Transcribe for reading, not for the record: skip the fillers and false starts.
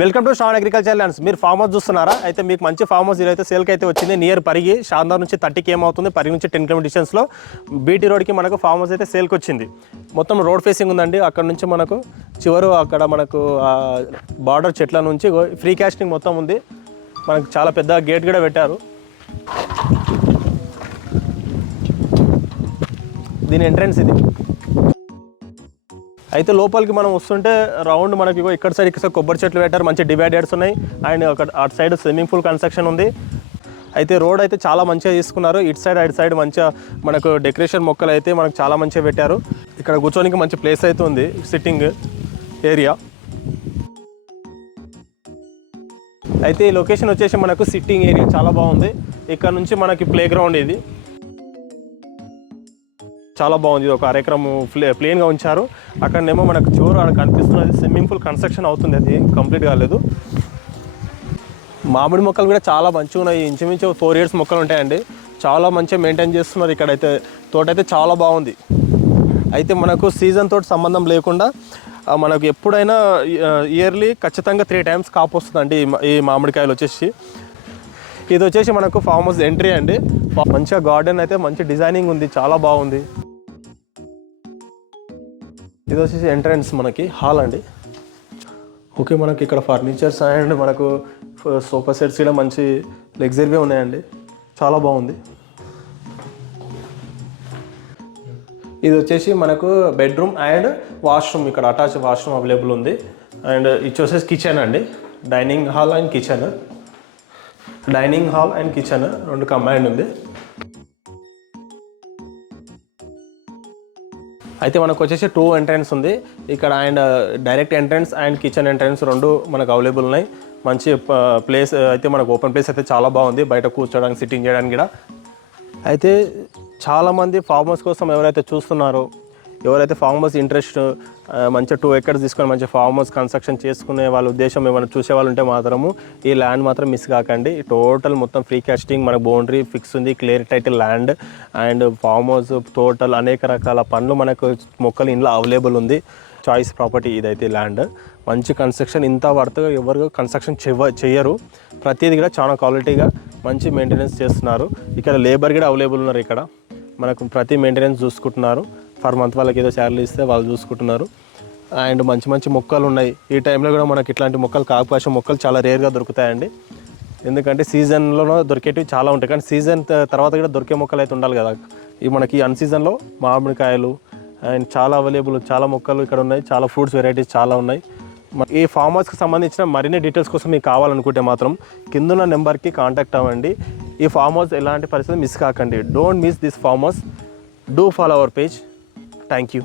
Welcome to Shravan agriculture lands. మీరు farm house చూస్తున్నారా? అయితే మీకు మంచి ఫామ్ హౌస్ ఇదైతే సేల్కి అయితే వచ్చింది. నియర్ పరిగి షాందార్ నుంచి 30 km అవుతుంది. పరిగి నుంచి 10 km డిస్టెన్స్లో బీటీ రోడ్కి మనకు ఫామ్ హౌస్ అయితే సేల్కి వచ్చింది. మొత్తం రోడ్ ఫేసింగ్ ఉందండి. అక్కడ నుంచి మనకు చివరు అక్కడ మనకు బార్డర్ చెట్ల నుంచి ఫ్రీ కాస్టింగ్ మొత్తం ఉంది. మనకు చాలా పెద్ద గేట్ కూడా పెట్టారు. దీని ఎంట్రన్స్ ఇది. అయితే లోపలికి మనం వస్తుంటే రౌండ్ మనకి ఇక్కడ సైడ్ కొబ్బరి చెట్లు పెట్టారు. మంచి డివైడర్స్ ఉన్నాయి. అండ్ అటు సైడ్ స్విమ్మింగ్ పూల్ కన్స్ట్రక్షన్ ఉంది. అయితే రోడ్ అయితే చాలా మంచిగా తీసుకున్నారు. ఇటు సైడ్ అటు సైడ్ మంచిగా మనకు డెకరేషన్ మొక్కలు అయితే మనకు చాలా మంచిగా పెట్టారు. ఇక్కడ కూర్చోనికి మంచి ప్లేస్ అయితే ఉంది, సిట్టింగ్ ఏరియా. అయితే ఈ లొకేషన్ వచ్చేసి మనకు సిట్టింగ్ ఏరియా చాలా బాగుంది. ఇక్కడ నుంచి మనకి ప్లే గ్రౌండ్ ఇది చాలా బాగుంది. ఒక అరెకరం ప్లేన్గా ఉంచారు. అక్కడనేమో మనకు చివరు అక్కడ కనిపిస్తున్నది స్విమ్మింగ్ పూల్ కన్స్ట్రక్షన్ అవుతుంది. అది కంప్లీట్ కాలేదు. మామిడి మొక్కలు కూడా చాలా మంచిగా ఉన్నాయి. ఇంచుమించు 4 years మొక్కలు ఉంటాయండి. చాలా మంచిగా మెయింటైన్ చేస్తున్నారు. ఇక్కడైతే తోట అయితే చాలా బాగుంది. అయితే మనకు సీజన్ తోటి సంబంధం లేకుండా మనకు ఎప్పుడైనా ఇయర్లీ ఖచ్చితంగా 3 times కాపు వస్తుందండి ఈ మామిడికాయలు వచ్చేసి. ఇది వచ్చేసి మనకు ఫామ్ హౌస్ ఎంట్రీ అండి. మంచిగా గార్డెన్ అయితే మంచి డిజైనింగ్ ఉంది, చాలా బాగుంది. ఇది వచ్చేసి ఎంట్రన్స్ మనకి హాల్ అండి. ఓకే, మనకి ఇక్కడ ఫర్నిచర్స్ అండ్ మనకు సోఫా సెట్స్ కూడా మంచి లగ్జరీగా ఉన్నాయండి. చాలా బాగుంది. ఇది వచ్చేసి మనకు బెడ్రూమ్ అండ్ వాష్రూమ్, ఇక్కడ అటాచ్ వాష్రూమ్ అవైలబుల్ ఉంది. అండ్ ఇది వచ్చేసి కిచెన్ అండి. డైనింగ్ హాల్ అండ్ కిచెన్ రెండు కంబైన్డ్ ఉంది. అయితే మనకు వచ్చేసి 2 ఎంట్రన్స్ ఉంది ఇక్కడ. And direct entrance and kitchen entrance రెండు మనకు అవైలబుల్ ఉన్నాయి. మంచి ప్లేస్ అయితే మనకు ఓపెన్ ప్లేస్ అయితే చాలా బాగుంది. బయట కూర్చోడానికి, సిట్టింగ్ చేయడానికి కూడా. అయితే చాలామంది ఫామ్ హౌస్ కోసం ఎవరైతే చూస్తున్నారో, ఎవరైతే ఫామ్ హౌస్ ఇంట్రెస్ట్ మంచిగా 2 acres తీసుకొని మంచి ఫామ్ హౌస్ కన్స్ట్రక్షన్ చేసుకునే వాళ్ళ ఉద్దేశం ఏమైనా చూసే వాళ్ళు ఉంటే మాత్రము ఈ ల్యాండ్ మాత్రం మిస్ కాకండి. టోటల్ మొత్తం ఫ్రీ కాస్టింగ్, మన బౌండరీ ఫిక్స్ ఉంది, clear title land and farm house total అనేక రకాల పనులు మనకు మొక్కలు ఇంట్లో అవైలబుల్ ఉంది. చాయిస్ ప్రాపర్టీ ఇదైతే ల్యాండ్. మంచి కన్స్ట్రక్షన్, ఇంత వర్త్గా ఎవరు కన్స్ట్రక్షన్ చేయరు. ప్రతిదీ కూడా చాలా క్వాలిటీగా మంచి మెయింటెనెన్స్ చేస్తున్నారు. ఇక్కడ లేబర్ కూడా అవైలబుల్ ఉన్నారు. ఇక్కడ మనకు ప్రతి మెయింటెనెన్స్ చూసుకుంటున్నారు. పర్ మంత్ వాళ్ళకి ఏదో శాలరీ ఇస్తే వాళ్ళు చూసుకుంటున్నారు. అండ్ మంచి మంచి మొక్కలు ఉన్నాయి. ఈ టైంలో కూడా మనకి ఇట్లాంటి మొక్కలు, కాకపాశ మొక్కలు చాలా రేర్గా దొరుకుతాయండి. ఎందుకంటే సీజన్లో దొరికేటివి చాలా ఉంటాయి, కానీ సీజన్ తర్వాత కూడా దొరికే మొక్కలు అయితే ఉండాలి కదా. ఇవి మనకి అన్ సీజన్లో మామిడికాయలు అండ్ చాలా అవైలబుల్, చాలా మొక్కలు ఇక్కడ ఉన్నాయి. చాలా ఫ్రూట్స్ వెరైటీస్ చాలా ఉన్నాయి. ఈ ఫామ్ హౌస్కి సంబంధించిన మరిన్ని డీటెయిల్స్ కోసం మీకు కావాలనుకుంటే మాత్రం కిందున్న నెంబర్కి కాంటాక్ట్ అవ్వండి. ఈ ఫామ్ హౌస్ ఎలాంటి పరిస్థితి మిస్ కాకండి. Don't miss this farm house. Do follow our page. Thank you.